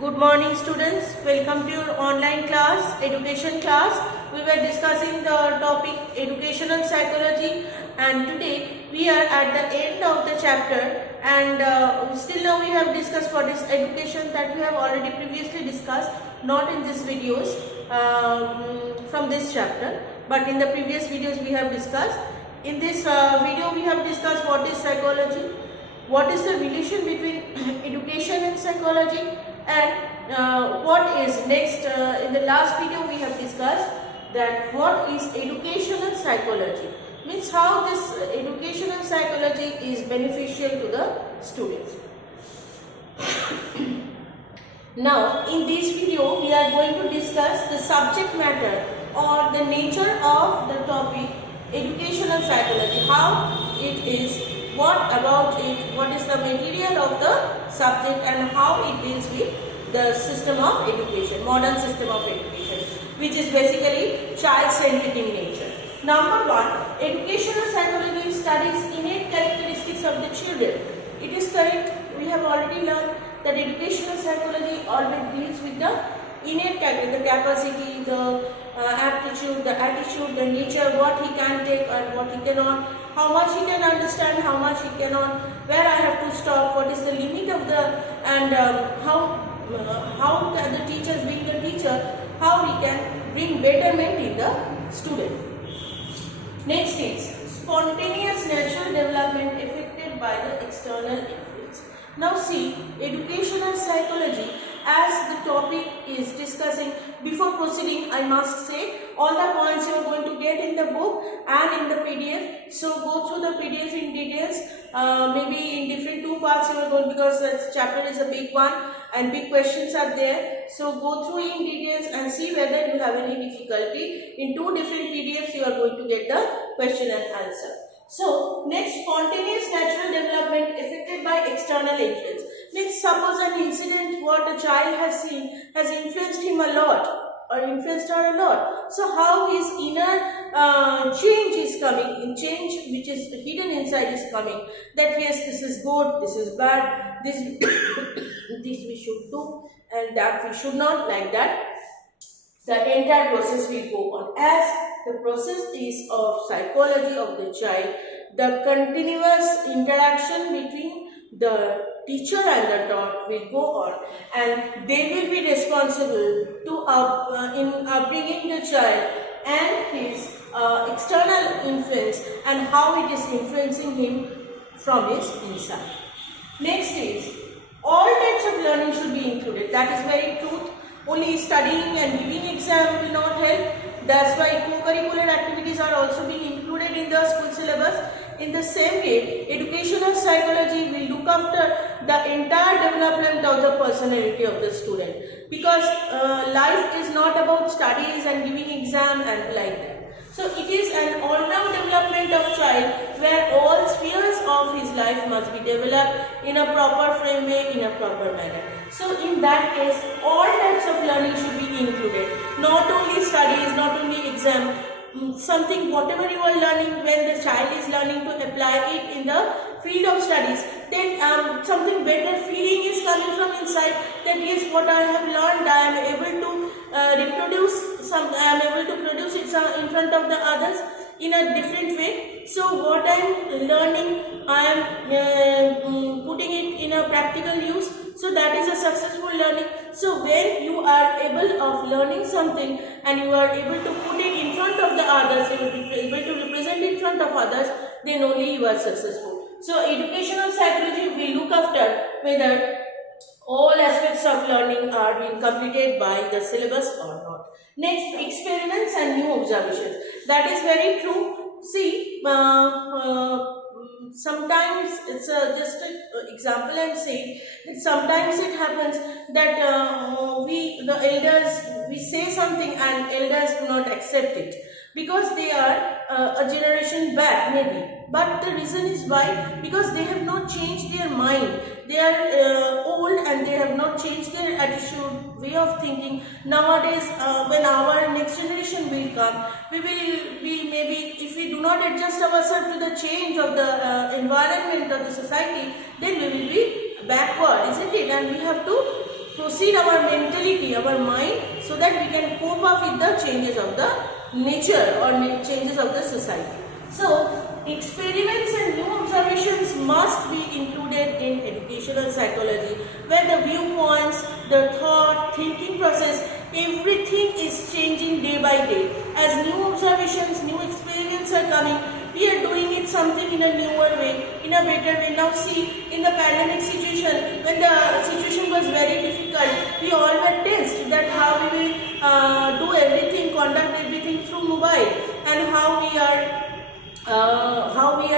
Good morning students, welcome to your online class, education class. We were discussing the topic educational psychology and today we are at the end of the chapter and still now we have discussed what is education that we have already previously discussed, not in this videos from this chapter, but in the previous videos we have discussed. In this video we have discussed what is psychology, what is the relation between education and psychology, and what is next. In the last video we have discussed that what is educational psychology, means how this educational psychology is beneficial to the students. Now in this video we are going to discuss the subject matter or the nature of the topic educational psychology, how it is, what about it, what is the material of the subject and how it deals with the system of education, modern system of education, which is basically child-centric in nature. Number one, educational psychology studies innate characteristics of the children. It is correct, we have already learned that educational psychology always deals with the innate character, the capacity, the aptitude, the attitude, the nature, what he can take and what he cannot, how much he can understand, how much he cannot, where I have to stop, what is the limit of the, and how can the teachers, being the teacher, how he can bring betterment in the student. Next is spontaneous natural development affected by the external influence. Now see, educational psychology, as the topic is discussing, before proceeding I must say all the points you are going to get in the book and in the PDF. So go through the PDF in details, maybe in different two parts you are going, because this chapter is a big one and big questions are there. So go through in details and see whether you have any difficulty. In two different PDFs you are going to get the question and answer. So next, spontaneous natural development affected by external influence. Means suppose an incident what a child has seen has influenced him a lot or influenced her a lot. So how his inner change is coming, in change which is hidden inside is coming, that yes, this is good, this is bad, this this we should do and that we should not, like that. The entire process will go on. As the process is of psychology of the child, the continuous interaction between the teacher and the taught will go on, and they will be responsible to in upbringing the child and his external influence and how it is influencing him from his inside. Next is all types of learning should be included. That is very truth. Only studying and giving exam will not help. That's why co-curricular activities are also being included in the school syllabus. In the same way, educational psychology will look after the entire development of the personality of the student, because life is not about studies and giving exam and like that. So it is an all-round development of child where all spheres of his life must be developed in a proper framework, in a proper manner. So in that case, all types of learning should be included. Not only studies, not only exam, something whatever you are learning, when the child is learning to apply it in the field of studies, then something better feeling is coming from inside, that yes, what I have learned I am able to reproduce, I am able to produce it in front of the others in a different way. So what I am learning, I am putting it in a practical use. So that is a successful learning. So when you are able of learning something and you are able to put it in front of the others, you are able to represent in front of others, then only you are successful. So educational psychology will look after whether all aspects of learning are being completed by the syllabus or not. Next, experiments and new observations. That is very true. See, sometimes it's just an example I am saying, that sometimes it happens that the elders, we say something and elders do not accept it because they are a generation back maybe, but the reason is why, because they have not changed their mind. They are old and they have not changed their attitude, way of thinking. Nowadays when our next generation will come, we will be, maybe if we do not adjust ourselves to the change of the environment of the society, then we will be backward, isn't it? And we have to proceed our mentality, our mind, so that we can cope up with the changes of the nature or changes of the society. So, experiments and new observations must be included in educational psychology, where the viewpoints, the thought, thinking process, everything is changing day by day. As new observations, new experiments are coming, we are doing it something in a newer way, in a better way. Now see, in the pandemic situation, when the situation was very difficult, we all were tensed that how we will do everything, conduct everything through mobile, and how we are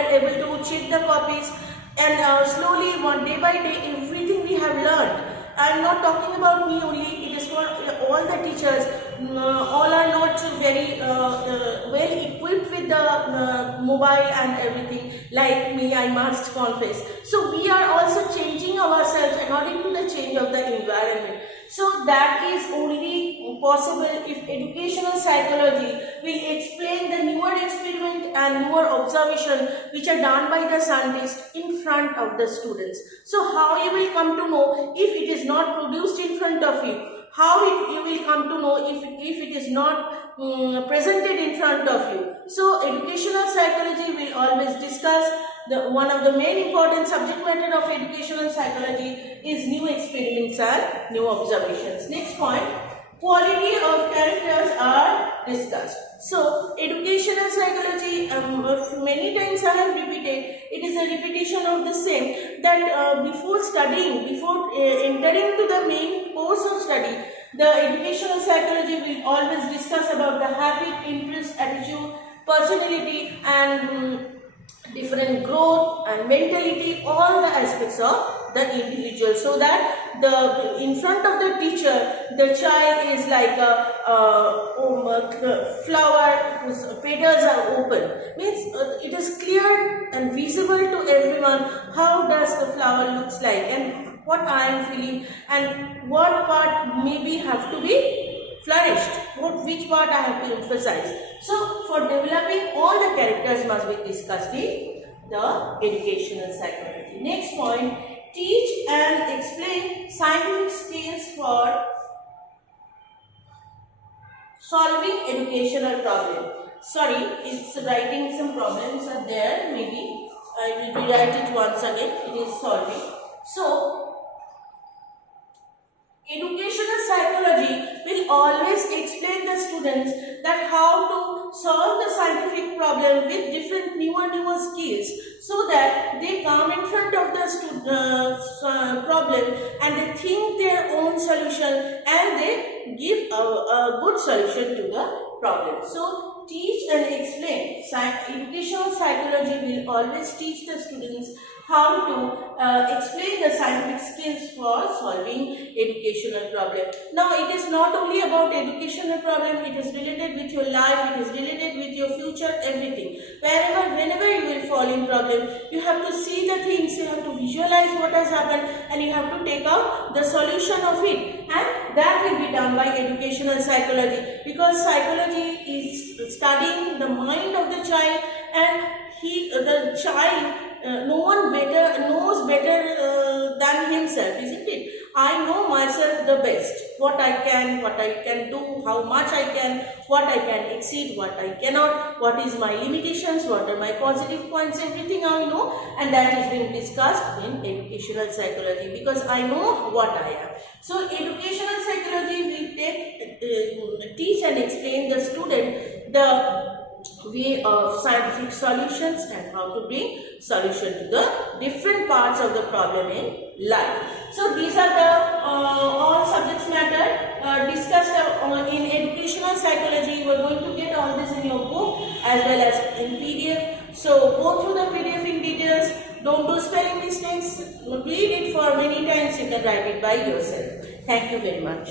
able to check the copies, and slowly, one day by day, everything we have learned. I am not talking about me only, it is for all the teachers. All are not very well equipped with the mobile and everything, like me, I must confess. So we are also changing ourselves according to the change of the environment. So that is only possible if educational psychology will explain the newer experiment and newer observation which are done by the scientists in front of the students. So how you will come to know if it is not produced in front of you? How you will come to know if it is not presented in front of you? So educational psychology will always discuss one of the main important subject matter of educational psychology is new experiments and new observations. Next point, quality of characters are discussed. So educational psychology, many times I have repeated, it is a repetition of the same, that before studying, before entering into the main course of study, the educational psychology will always discuss about the habit, interest, attitude, personality, and different growth and mentality, all the aspects of the individual, so that in front of the teacher, the child is like a flower whose petals are open. Means it is clear and visible to everyone how does the flower looks like and what I am feeling and what part maybe have to be flourished, which part I have to emphasize. So for developing all the characters must be discussed in the educational psychology. Next point, teach and explain scientific skills for solving educational problem. Sorry, it's writing some problems are there, maybe I will rewrite it once again. It is solving. So educational psychology will always explain the students that how to solve the scientific problem with different newer skills, so that they come in front of the problem and they think their own solution and they give a good solution to the problem. So teach and explain. Educational psychology will always teach the students how to explain the scientific skills for solving educational problem. Now it is not only about educational problem, it is related with your life, it is related with your future, everything. Whenever you will fall in problem, you have to see the things, you have to visualize what has happened and you have to take out the solution of it, and that will be done by educational psychology, because psychology is studying the mind of the child, and the child no one knows better than himself, isn't it? I know myself the best, what I can do, how much I can, what I can exceed, what I cannot, what is my limitations, what are my positive points, everything I know, and that is being discussed in educational psychology, because I know what I am. So educational psychology will teach and explain the student the way of scientific solutions and how to bring solution to the different parts of the problem in life. So these are the all subjects matter discussed in educational psychology. You are going to get all this in your book as well as in PDF. So go through the PDF in details. Don't do spelling mistakes. Read it for many times. You can write it by yourself. Thank you very much.